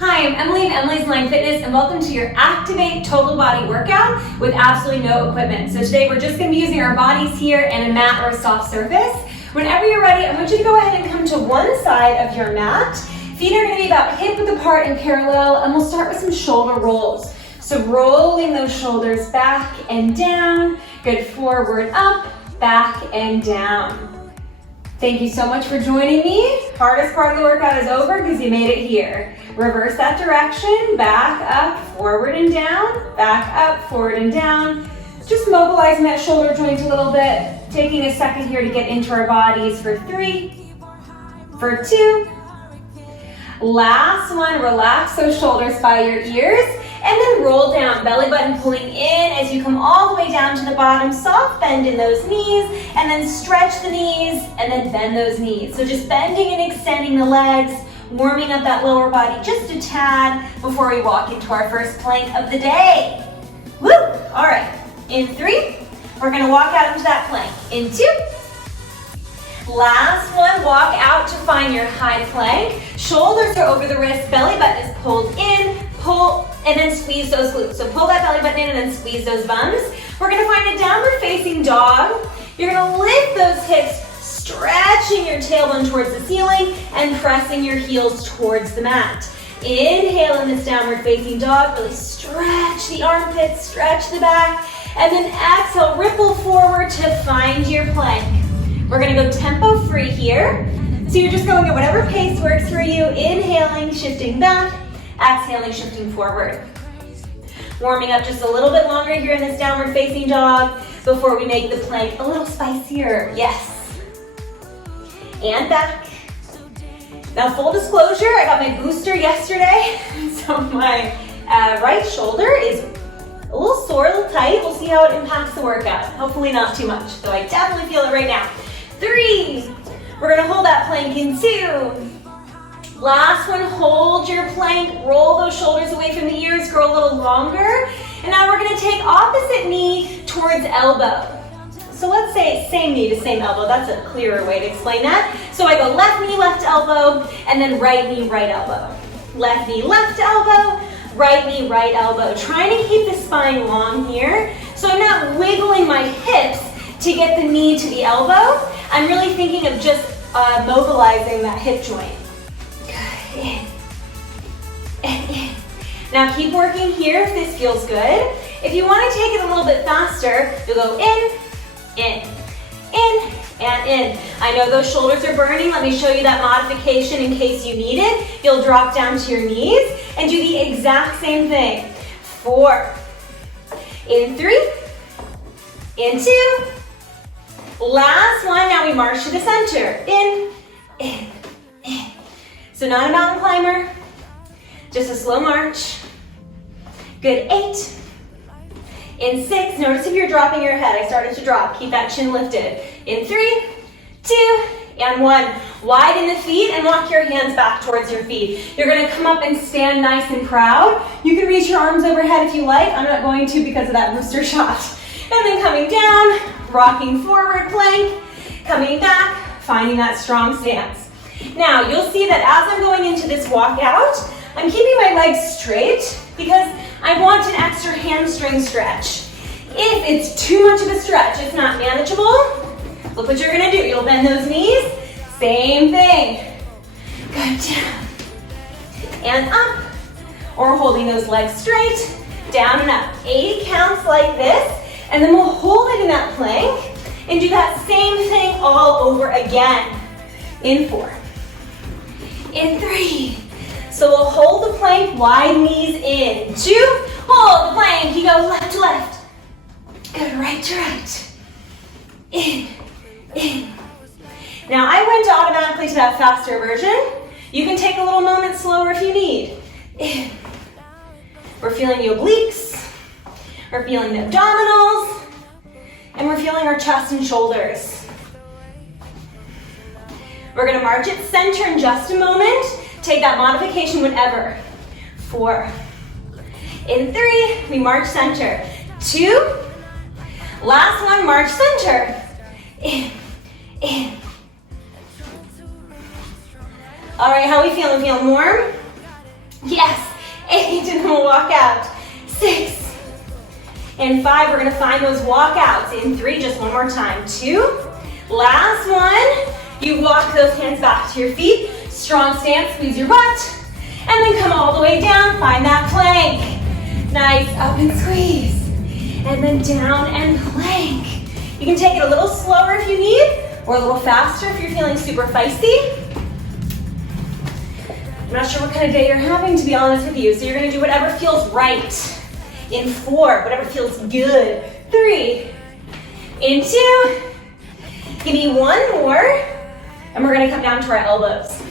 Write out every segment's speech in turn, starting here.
Hi, I'm Emily of Emily's Line Fitness, and welcome to your Activate Total Body Workout with absolutely no equipment. So today we're just going to be using our bodies here and a mat or a soft surface. Whenever you're ready, I want you to go ahead and come to one side of your mat. Feet are going to be about hip width apart and parallel, and we'll start with some shoulder rolls. So rolling those shoulders back and down. Good, forward, up, back and down. Thank you so much for joining me. Hardest part of the workout is over because you made it here. Reverse that direction, back up, forward and down, back up, forward and down. Just mobilizing that shoulder joint a little bit. Taking a second here to get into our bodies for 3, for 2. Last one, relax those shoulders by your ears, and then roll down, belly button pulling in as you come all the way down to the bottom. Soft bend in those knees, and then stretch the knees, and then bend those knees. So just bending and extending the legs, warming up that lower body just a tad before we walk into our first plank of the day. Woo! All right, in 3, we're gonna walk out into that plank. In 2, last one, walk out to find your high plank. Shoulders are over the wrist, belly button is pulled in, pull, and then squeeze those glutes. So pull that belly button in and then squeeze those bums. We're gonna find a downward facing dog. You're gonna lift those hips, stretching your tailbone towards the ceiling and pressing your heels towards the mat. Inhale in this downward facing dog, really stretch the armpits, stretch the back, and then exhale, ripple forward to find your plank. We're gonna go tempo free here. So you're just going at whatever pace works for you. Inhaling, shifting back, exhaling, shifting forward. Warming up just a little bit longer here in this downward facing dog before we make the plank a little spicier. Yes. And back. Now full disclosure, I got my booster yesterday, so my right shoulder is a little sore, a little tight. We'll see how it impacts the workout. Hopefully not too much, though I definitely feel it right now. 3, we're gonna hold that plank in 2. Last one, hold your plank, roll those shoulders away from the ears, grow a little longer. And now we're gonna take opposite knee towards elbow. So let's say same knee to same elbow. That's a clearer way to explain that. So I go left knee, left elbow, and then right knee, right elbow. Left knee, left elbow, right knee, right elbow. Trying to keep the spine long here. So I'm not wiggling my hips to get the knee to the elbow. I'm really thinking of just mobilizing that hip joint. Good, in, and in. Now keep working here if this feels good. If you want to take it a little bit faster, you'll go in, and in. I know those shoulders are burning. Let me show you that modification in case you need it. You'll drop down to your knees and do the exact same thing. 4, in 3, in 2. Last one, now we march to the center. In. So not a mountain climber, just a slow march. Good, 8. In 6, notice if you're dropping your head. I started to drop. Keep that chin lifted. In 3, 2, and 1. Widen the feet and walk your hands back towards your feet. You're going to come up and stand nice and proud. You can reach your arms overhead if you like. I'm not going to because of that booster shot. And then coming down, rocking forward plank, coming back, finding that strong stance. Now, you'll see that as I'm going into this walkout, I'm keeping my legs straight because I want an extra hamstring stretch. If it's too much of a stretch, it's not manageable, look what you're gonna do. You'll bend those knees, same thing. Good, down and up, or holding those legs straight, down and up. 8 counts like this, and then we'll hold it in that plank and do that same thing all over again. In 4, in 3. So we'll hold the plank, wide knees in. 2, hold the plank, you go left to left. Good, right to right. In. Now I went automatically to that faster version. You can take a little moment slower if you need. In. We're feeling the obliques. We're feeling the abdominals. And we're feeling our chest and shoulders. We're gonna march it center in just a moment. Take that modification whenever. 4, in 3, we march center. 2, last one, march center. In. All right, how are we feeling? Feeling warm? Yes. 8, and then we'll walk out. 6. In 5, we're gonna find those walkouts. In 3, just one more time. 2. Last one. You walk those hands back to your feet. Strong stance, squeeze your butt. And then come all the way down, find that plank. Nice, up and squeeze. And then down and plank. You can take it a little slower if you need, or a little faster if you're feeling super feisty. I'm not sure what kind of day you're having, to be honest with you, so you're gonna do whatever feels right. In 4, whatever feels good. 3, in 2, give me one more, and we're gonna come down to our elbows.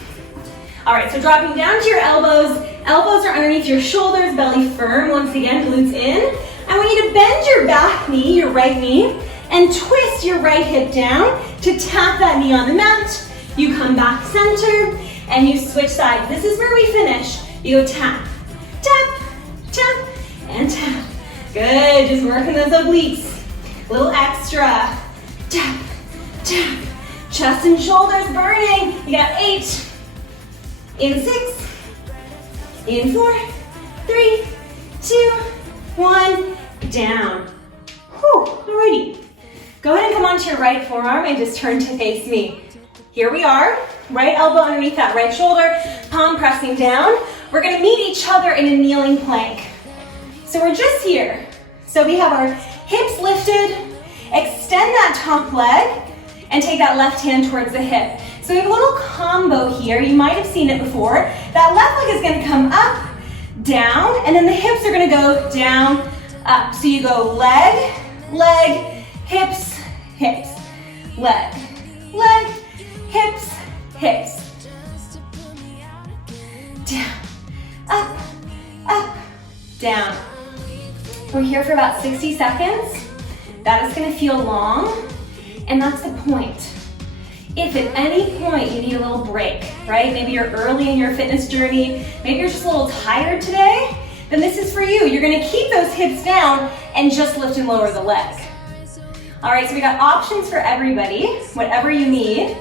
All right, so dropping down to your elbows. Elbows are underneath your shoulders, belly firm. Once again, glutes in. I want you to bend your back knee, your right knee, and twist your right hip down to tap that knee on the mat. You come back center, and you switch sides. This is where we finish. You go tap, tap, tap, and tap. Good, just working those obliques. A little extra. Tap, tap. Chest and shoulders burning. You got 8. In 6. In 4. 3, 2, 1. Down. Whew, alrighty. Go ahead and come onto your right forearm and just turn to face me. Here we are. Right elbow underneath that right shoulder, palm pressing down. We're gonna meet each other in a kneeling plank. So we're just here. So we have our hips lifted, extend that top leg, and take that left hand towards the hip. So we have a little combo here. You might have seen it before. That left leg is gonna come up, down, and then the hips are gonna go down, up. So you go leg, leg, hips, hips, leg, leg, hips, hips. Down, up, up, down. We're here for about 60 seconds. That is gonna feel long, and that's the point. If at any point you need a little break, right? Maybe you're early in your fitness journey, maybe you're just a little tired today, then this is for you. You're gonna keep those hips down and just lift and lower the leg. All right, so we got options for everybody, whatever you need.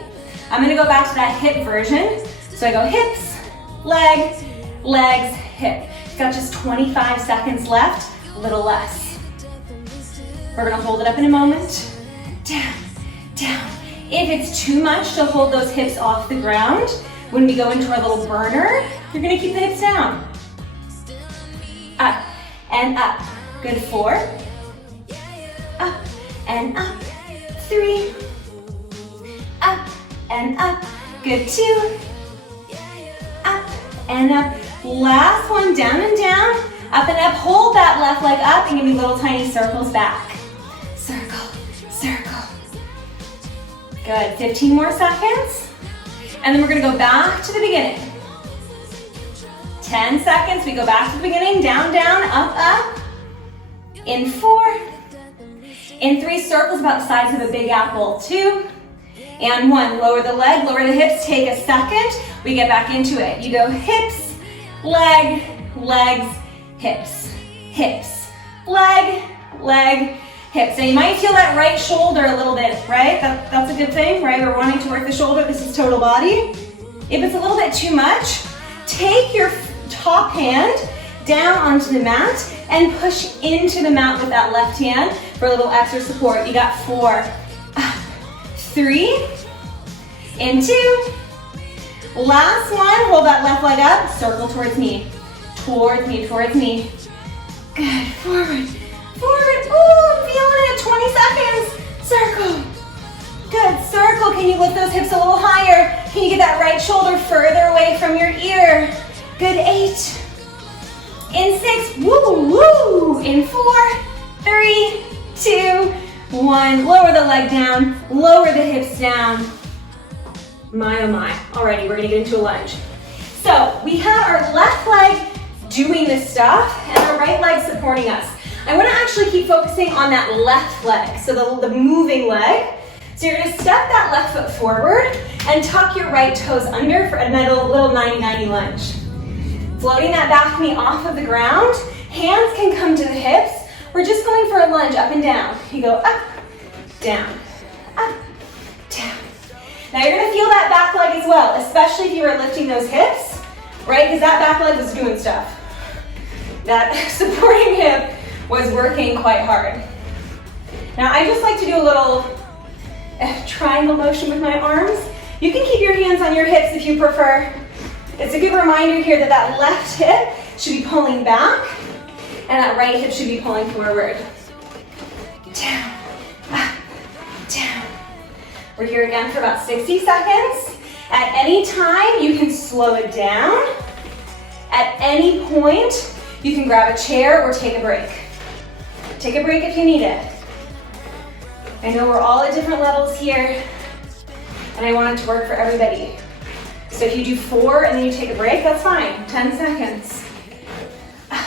I'm gonna go back to that hip version. So I go hips, leg, legs, hip. You've got just 25 seconds left, a little less. We're gonna hold it up in a moment. Down, down. If it's too much to hold those hips off the ground, when we go into our little burner, you're gonna keep the hips down. Up and up. Good, 4. Up and up. 3. Up and up. Good, 2. Up and up. Last one, down and down. Up and up. Hold that left leg up and give me little tiny circles back. Circle, circle. Good, 15 more seconds. And then we're gonna go back to the beginning. 10 seconds, we go back to the beginning. Down, down, up, up. In 4. In 3, circles about the size of a big apple. 2. And 1, lower the leg, lower the hips, take a second. We get back into it. You go hips, leg, legs, hips, hips, leg, leg, hips. Now you might feel that right shoulder a little bit, right? That's a good thing, right? We're wanting to work the shoulder. This is total body. If it's a little bit too much, take your top hand down onto the mat and push into the mat with that left hand for a little extra support. You got 4, up, 3, and 2. Last one, hold that left leg up, circle towards me, towards me, towards me. Good, forward, forward. Ooh, I'm feeling it, 20 seconds. Circle. Good, circle. Can you lift those hips a little higher? Can you get that right shoulder further away from your ear? Good, 8. In 6, woo, woo. In 4, 3, 2, 1. Lower the leg down, lower the hips down. My, oh my. Alrighty, we're gonna get into a lunge. So we have our left leg doing this stuff and our right leg supporting us. I wanna actually keep focusing on that left leg, so the moving leg. So you're gonna step that left foot forward and tuck your right toes under for a little 90-90 lunge. Floating that back knee off of the ground, hands can come to the hips. We're just going for a lunge up and down. You go up, down, up, down. Now you're gonna feel that back leg as well, especially if you are lifting those hips. right? Because that back leg was doing stuff. That supporting hip was working quite hard. Now I just like to do a little triangle motion with my arms. You can keep your hands on your hips if you prefer. It's a good reminder here that that left hip should be pulling back and that right hip should be pulling forward. Down, up, down. We're here again for about 60 seconds. At any time, you can slow it down. At any point, you can grab a chair or take a break. Take a break if you need it. I know we're all at different levels here, and I want it to work for everybody. So if you do 4 and then you take a break, that's fine. 10 seconds. Up,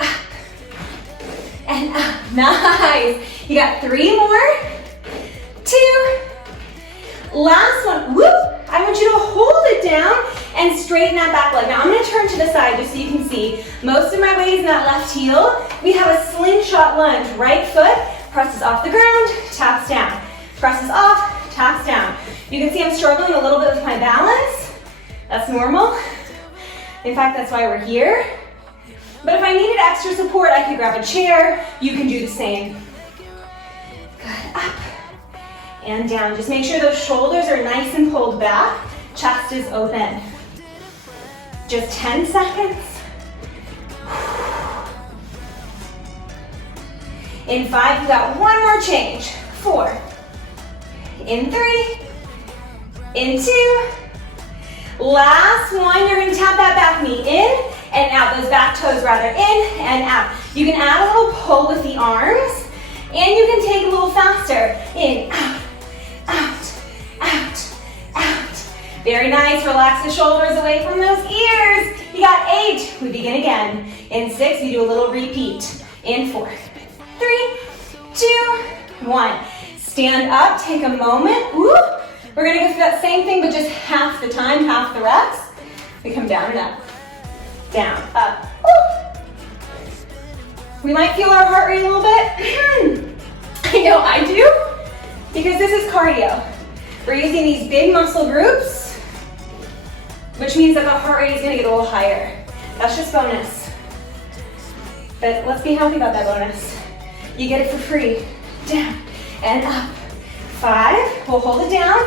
up, and up. Nice. You got 3 more. 2. Last one. Whoop. I want you to hold it down and straighten that back leg. Now I'm going to turn to the side just so you can see. Most of my weight is in that left heel. We have a slingshot lunge. Right foot presses off the ground, taps down. Presses off, taps down. You can see I'm struggling a little bit with my balance. That's normal. In fact, that's why we're here. But if I needed extra support, I could grab a chair. You can do the same. Good. Up and down. Just make sure those shoulders are nice and pulled back. Chest is open. Just 10 seconds. In 5, you got 1 more change. 4. In 3. In 2. Last one, you're gonna tap that back knee in and out. Those back toes rather, in and out. You can add a little pull with the arms and you can take a little faster. In, out, out, out, out. Very nice, relax the shoulders away from those ears. You got 8, we begin again. In 6, we do a little repeat. In 4, 3, 2, 1. Stand up, take a moment. Woo. We're gonna go through that same thing, but just half the time, half the reps. We come down and up. Down, up. Woo. We might feel our heart rate a little bit. I know I do, because this is cardio. We're using these big muscle groups, which means that the heart rate is gonna get a little higher. That's just bonus. But let's be happy about that bonus. You get it for free. Down and up. 5, we'll hold it down.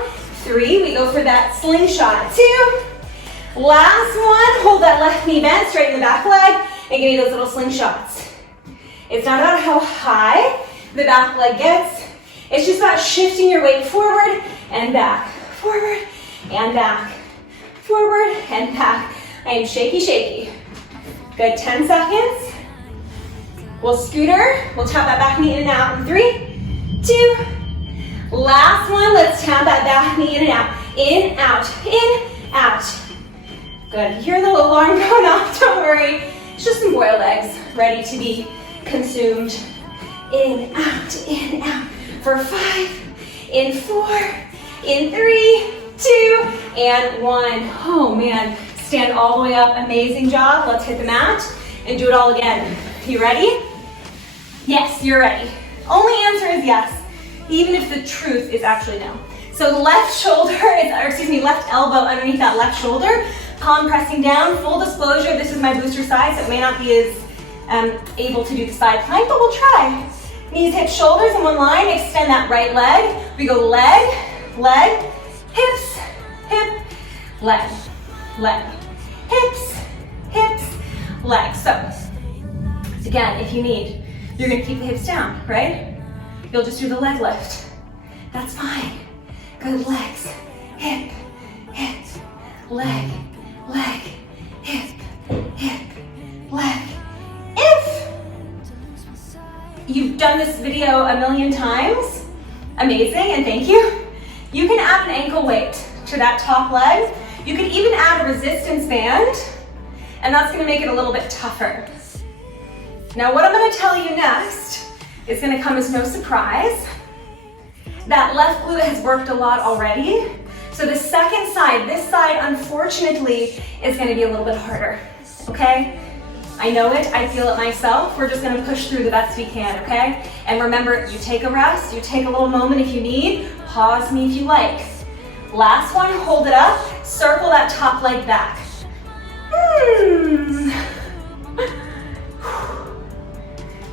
3, we go for that slingshot. 2, last one, hold that left knee bent, straighten the back leg, and give me those little slingshots. It's not about how high the back leg gets, it's just about shifting your weight forward and back, forward and back, forward and back. I am shaky, shaky. Good, 10 seconds. We'll scooter, we'll tap that back knee in and out in 3, 2, last one, let's tap that back knee in and out. In, out, in, out. Good, you hear the little alarm going off, don't worry. It's just some boiled eggs ready to be consumed. In, out, for 5, in 4, in 3, 2, and 1. Oh man, stand all the way up, amazing job. Let's hit the mat and do it all again. You ready? Yes, you're ready. Only answer is yes, even if the truth is actually no. So left shoulder is, or excuse me, left elbow underneath that left shoulder, palm pressing down. Full disclosure, this is my booster side, so it may not be as able to do the side plank, but we'll try. Knees, hips, shoulders in one line. Extend that right leg. We go leg, leg, hips, hip, leg, leg, hips, hips, leg. So again, if you need, you're gonna keep the hips down, right? You'll just do the leg lift. That's fine. Good, legs, hip, hip, leg, leg, hip, hip, leg. If you've done this video a million times, amazing, and thank you. You can add an ankle weight to that top leg. You can even add a resistance band, and that's gonna make it a little bit tougher. Now what I'm gonna tell you next is gonna come as no surprise. That left glute has worked a lot already. So the second side, this side, unfortunately, is gonna be a little bit harder, okay? I know it, I feel it myself. We're just gonna push through the best we can, okay? And remember, you take a rest, you take a little moment if you need, pause me if you like. Last one, hold it up, circle that top leg back.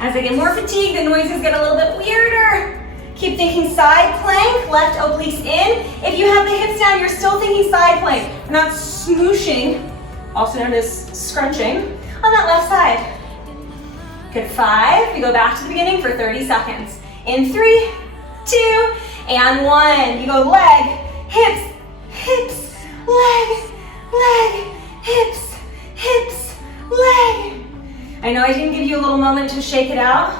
As I get more fatigued, the noises get a little bit weirder. Keep thinking side plank, left obliques in. If you have the hips down, you're still thinking side plank. We're not smooshing, also known as scrunching, on that left side. Good, 5. We go back to the beginning for 30 seconds. In 3, 2, and 1. You go leg, hips, hips, leg, leg, hips, hips, leg. I know I didn't give you a little moment to shake it out.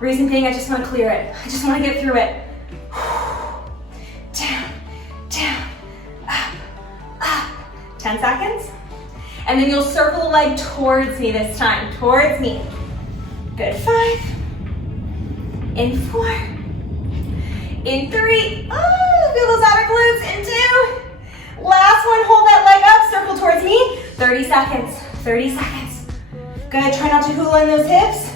Reason being, I just want to clear it. I just want to get through it. Down, down, up, up. 10 seconds. And then you'll circle the leg towards me this time, towards me. Good, 5. In 4. In 3. Oh, feel those outer glutes. In 2. Last one, hold that leg up, circle towards me. 30 seconds, 30 seconds. Good, try not to hula in those hips.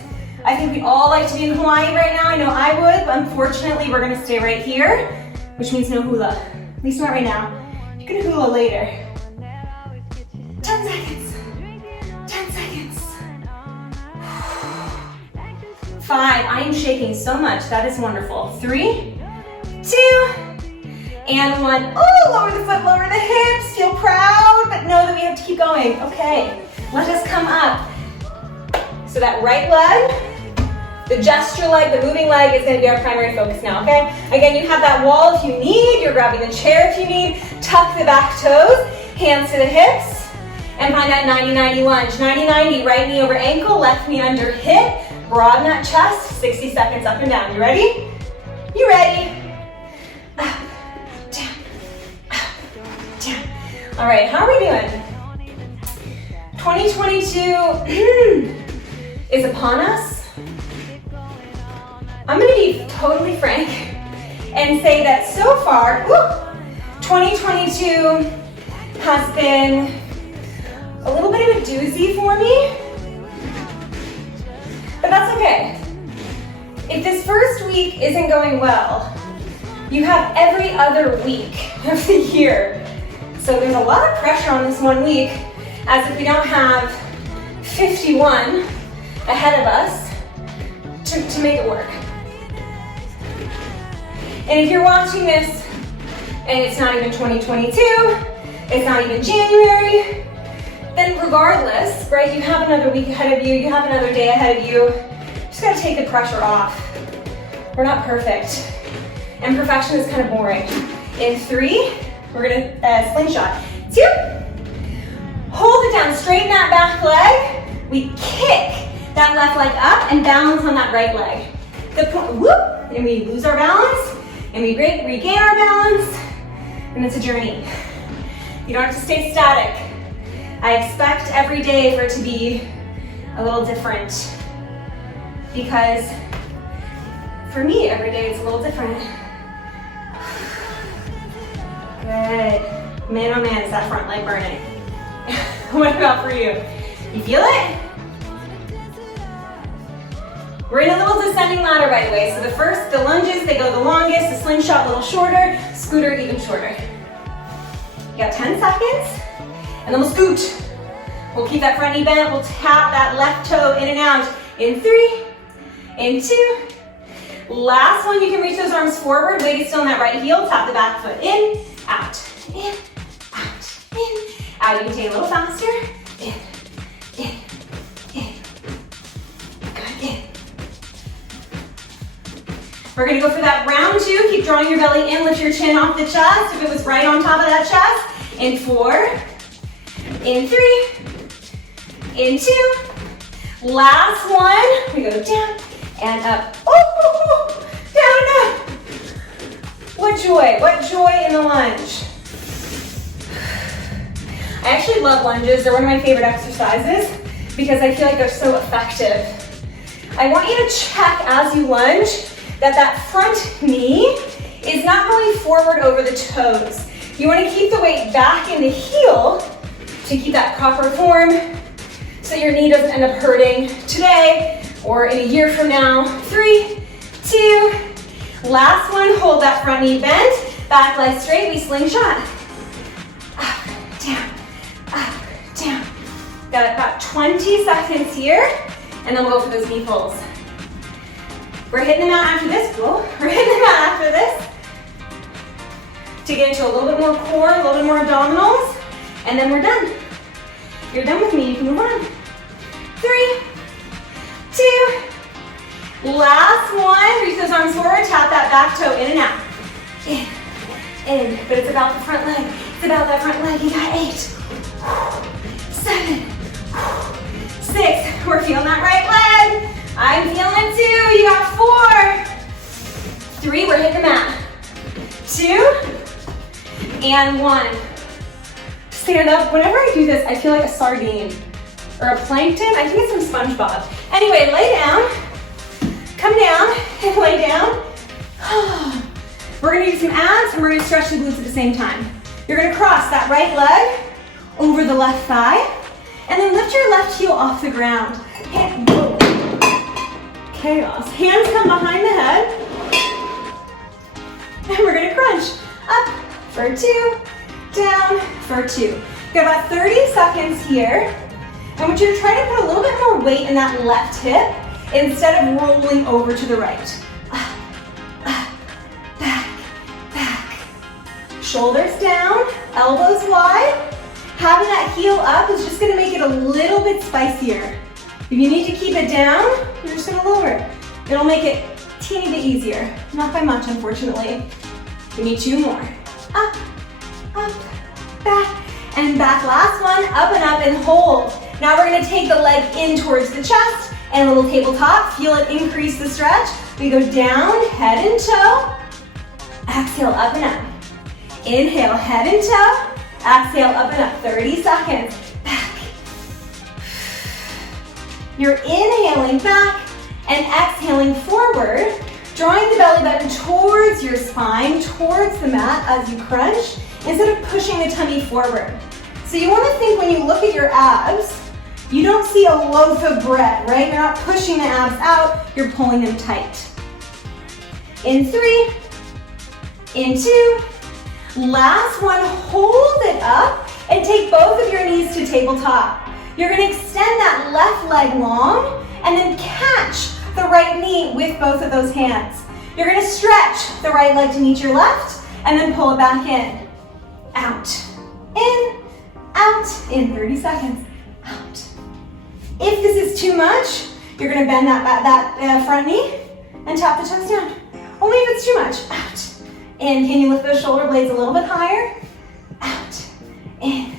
I think we all like to be in Hawaii right now. I know I would, but unfortunately we're gonna stay right here, which means no hula. At least not right now. You can hula later. 10 seconds, 10 seconds. 5, I am shaking so much, that is wonderful. 3, 2, and 1. Oh, lower the foot, lower the hips. Feel proud, but know that we have to keep going. Okay, let us come up. So that right leg, the gesture leg, the moving leg is gonna be our primary focus now, okay? Again, you have that wall if you need, you're grabbing the chair if you need, tuck the back toes, hands to the hips, and find that 90-90 lunge. 90-90, right knee over ankle, left knee under hip, broaden that chest, 60 seconds up and down. You ready? You ready? Up, down, up, down. All right, how are we doing? 2022 is upon us. I'm gonna be totally frank and say that so far, 2022 has been a little bit of a doozy for me, but that's okay. If this first week isn't going well, you have every other week of the year. So there's a lot of pressure on this one week, as if we don't have 51 ahead of us to make it work. And if you're watching this and it's not even 2022, it's not even January, then regardless, right, you have another week ahead of you, you have another day ahead of you, just gotta take the pressure off. We're not perfect. And perfection is kind of boring. In 3, we're gonna slingshot. 2, hold it down, straighten that back leg. We kick that left leg up and balance on that right leg. Good point, whoop, and we lose our balance, and we regain our balance, and it's a journey. You don't have to stay static. I expect every day for it to be a little different, because for me, every day it's a little different. Good. Man, oh man, is that front leg burning. What about for you? You feel it? We're in a little descending ladder, by the way. So the lunges, they go the longest, the slingshot a little shorter, scooter even shorter. You got 10 seconds, and then we'll scoot. We'll keep that front knee bent, we'll tap that left toe in and out. In 3, in 2. Last one, you can reach those arms forward, weight is still on that right heel, tap the back foot in, out, in, out, in, out. You can take it a little faster. In, in, in. Good, in. We're gonna go for that round 2. Keep drawing your belly in, lift your chin off the chest if it was right on top of that chest. In 4, in 3, in 2. Last one, we go down and up. Oh, down and up. What joy in the lunge. I actually love lunges. They're one of my favorite exercises because I feel like they're so effective. I want you to check as you lunge that front knee is not going forward over the toes. You want to keep the weight back in the heel to keep that proper form so your knee doesn't end up hurting today or in a year from now. 3, 2, last one, hold that front knee bent, back leg straight, we slingshot. Up, got about 20 seconds here, and then we'll go for those knee pulls. We're hitting the mat after this. Whoa, we're hitting the mat after this to get into a little bit more core, a little bit more abdominals, and then we're done. If you're done with me, you can move on. 3, 2, last one. Reach those arms forward, tap that back toe in and out. In, but it's about the front leg. It's about that front leg. You got 8, 7, 6. We're feeling that right leg. I'm feeling it too. You got 4, 3. We're hitting the mat. 2, and 1. Stand up. Whenever I do this, I feel like a sardine or a plankton. I think it's some SpongeBob. Anyway, lay down. Come down and lay down. We're gonna do some abs and we're gonna stretch the glutes at the same time. You're gonna cross that right leg over the left thigh and then lift your left heel off the ground. Whoa. Chaos. Hands come behind the head. And we're gonna crunch. Up for 2, down for 2. Got about 30 seconds here. I want you to try to put a little bit more weight in that left hip instead of rolling over to the right. Shoulders down, elbows wide. Having that heel up is just gonna make it a little bit spicier. If you need to keep it down, you're just gonna lower it. It'll make it a teeny bit easier. Not by much, unfortunately. We need 2 more. Up, back, and back. Last one, up and hold. Now we're gonna take the leg in towards the chest and a little tabletop. Feel it increase the stretch. We go down, head and toe. Exhale, up and up. Inhale, head and toe. Exhale, up and up. 30 seconds. Back. You're inhaling back and exhaling forward, drawing the belly button towards your spine, towards the mat as you crunch, instead of pushing the tummy forward. So you want to think when you look at your abs, you don't see a loaf of bread, right? You're not pushing the abs out, you're pulling them tight. In 3, in 2, last one, hold it up and take both of your knees to tabletop. You're gonna extend that left leg long and then catch the right knee with both of those hands. You're gonna stretch the right leg to meet your left and then pull it back in. Out, in 30 seconds, out. If this is too much, you're gonna bend that front knee and tap the toes down. Only if it's too much, out. In, can you lift those shoulder blades a little bit higher? Out, in,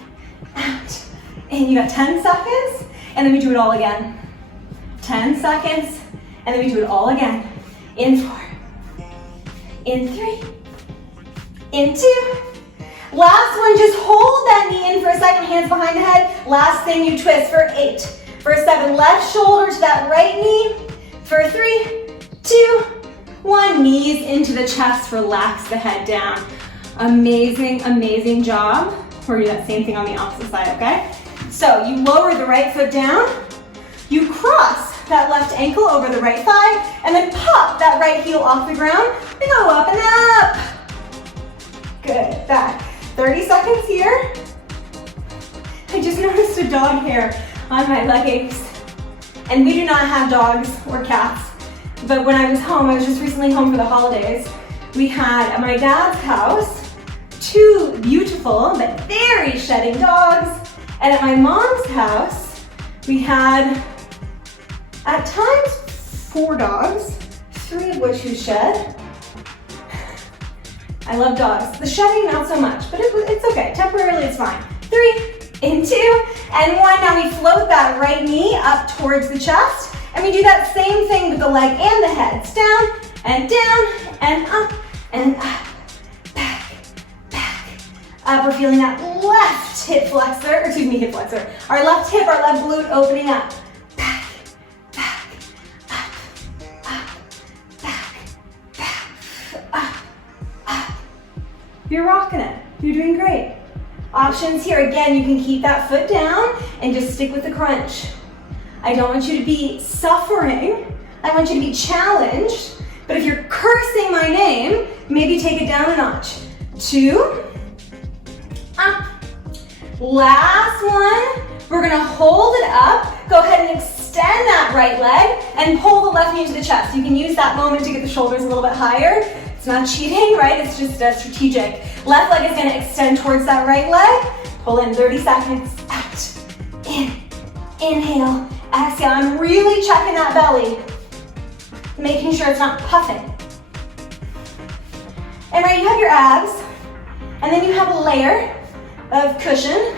out. And you got 10 seconds, and then we do it all again. 10 seconds, and then we do it all again. In 4, in 3, in 2. Last one, just hold that knee in for a second, hands behind the head. Last thing, you twist for 8. For 7, left shoulder to that right knee. For 3, 2, 1, knees into the chest, relax the head down. Amazing, amazing job. We're gonna do that same thing on the opposite side, okay? So you lower the right foot down, you cross that left ankle over the right thigh, and then pop that right heel off the ground. We go up and up. Good, back. 30 seconds here. I just noticed a dog hair on my leggings. And we do not have dogs or cats. But when I was home, I was just recently home for the holidays, we had at my dad's house 2 beautiful but very shedding dogs. And at my mom's house, we had at times 4 dogs, 3 of which who shed. I love dogs. The shedding, not so much, but it's okay. Temporarily, it's fine. 3, in 2, and 1. Now we float that right knee up towards the chest. And we do that same thing with the leg and the head. It's down, and up, back, up. We're feeling that left hip flexor, Our left hip, our left glute opening up. Back, up. You're rocking it. You're doing great. Options here. Again, you can keep that foot down and just stick with the crunch. I don't want you to be suffering. I want you to be challenged. But if you're cursing my name, maybe take it down a notch. 2, up. Last one. We're gonna hold it up. Go ahead and extend that right leg and pull the left knee into the chest. You can use that moment to get the shoulders a little bit higher. It's not cheating, right? It's just strategic. Left leg is gonna extend towards that right leg. Pull in 30 seconds, out, in, inhale, exhale. I'm really checking that belly, making sure it's not puffing. And right, you have your abs, and then you have a layer of cushion.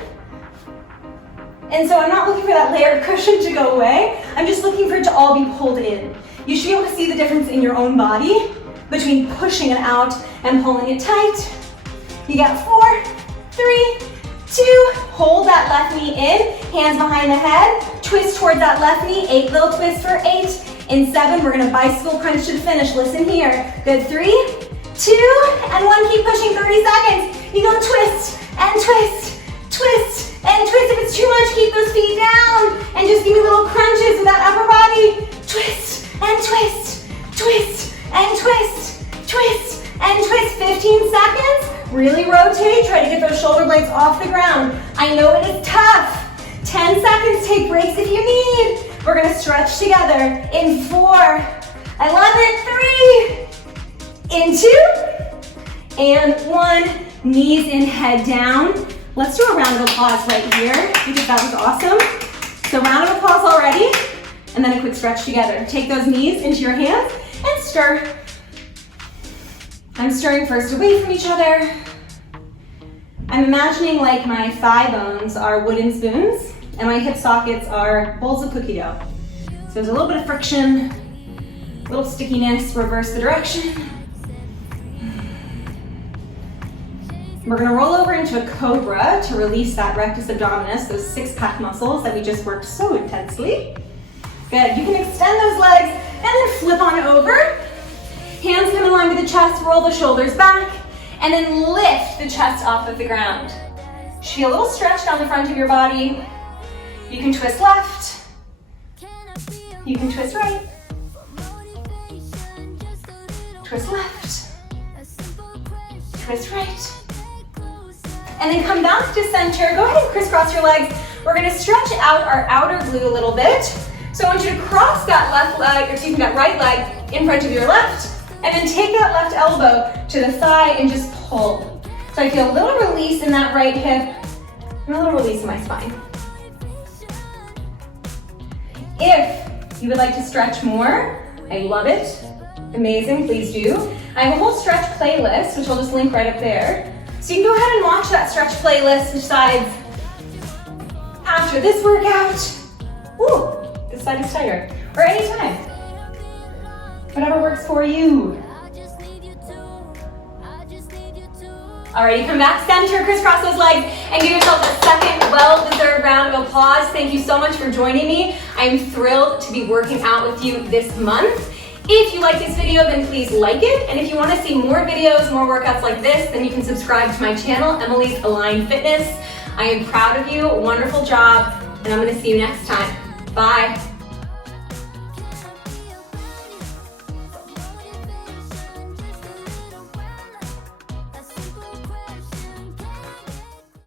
And so I'm not looking for that layer of cushion to go away. I'm just looking for it to all be pulled in. You should be able to see the difference in your own body between pushing it out and pulling it tight. You got 4, 3, 2, hold that left knee in, hands behind the head, twist towards that left knee, 8 little twists for 8. In 7, we're gonna bicycle crunch to the finish. Listen here. Good, 3, 2, and 1. Keep pushing, 30 seconds. You go twist and twist, twist and twist. If it's too much, keep those feet down and just give me little crunches with that upper body. Twist and twist, twist and twist, twist and twist. 15 seconds. Really rotate. Try to get those shoulder blades off the ground. I know it is tough. 10 seconds. Take breaks if you need. We're gonna stretch together in 4. I love it. 3, in 2, and 1. Knees in, head down. Let's do a round of applause right here because that was awesome. So round of applause already, and then a quick stretch together. Take those knees into your hands and stir. I'm stirring first away from each other. I'm imagining like my thigh bones are wooden spoons and my hip sockets are bowls of cookie dough. So there's a little bit of friction, a little stickiness, reverse the direction. We're gonna roll over into a cobra to release that rectus abdominis, those 6-pack muscles that we just worked so intensely. Good, you can extend those legs and then flip on over. Hands come in line with the chest, roll the shoulders back, and then lift the chest off of the ground. Feel a little stretch down the front of your body. You can twist left. You can twist right. Twist left. Twist right. And then come back to center. Go ahead and crisscross your legs. We're gonna stretch out our outer glute a little bit. So I want you to cross that left leg, or excuse me, that right leg in front of your left, and then take that left elbow to the thigh and just pull. So I feel a little release in that right hip, and a little release in my spine. If you would like to stretch more, I love it. Amazing, please do. I have a whole stretch playlist, which I'll just link right up there. So you can go ahead and watch that stretch playlist, which sides after this workout. Ooh, this side is tighter. Or anytime. Whatever works for you. Alrighty, come back center, crisscross those legs, and give yourself a second well-deserved round of applause. Thank you so much for joining me. I'm thrilled to be working out with you this month. If you like this video, then please like it. And if you want to see more videos, more workouts like this, then you can subscribe to my channel, Emily's Aligned Fitness. I am proud of you. Wonderful job. And I'm going to see you next time. Bye.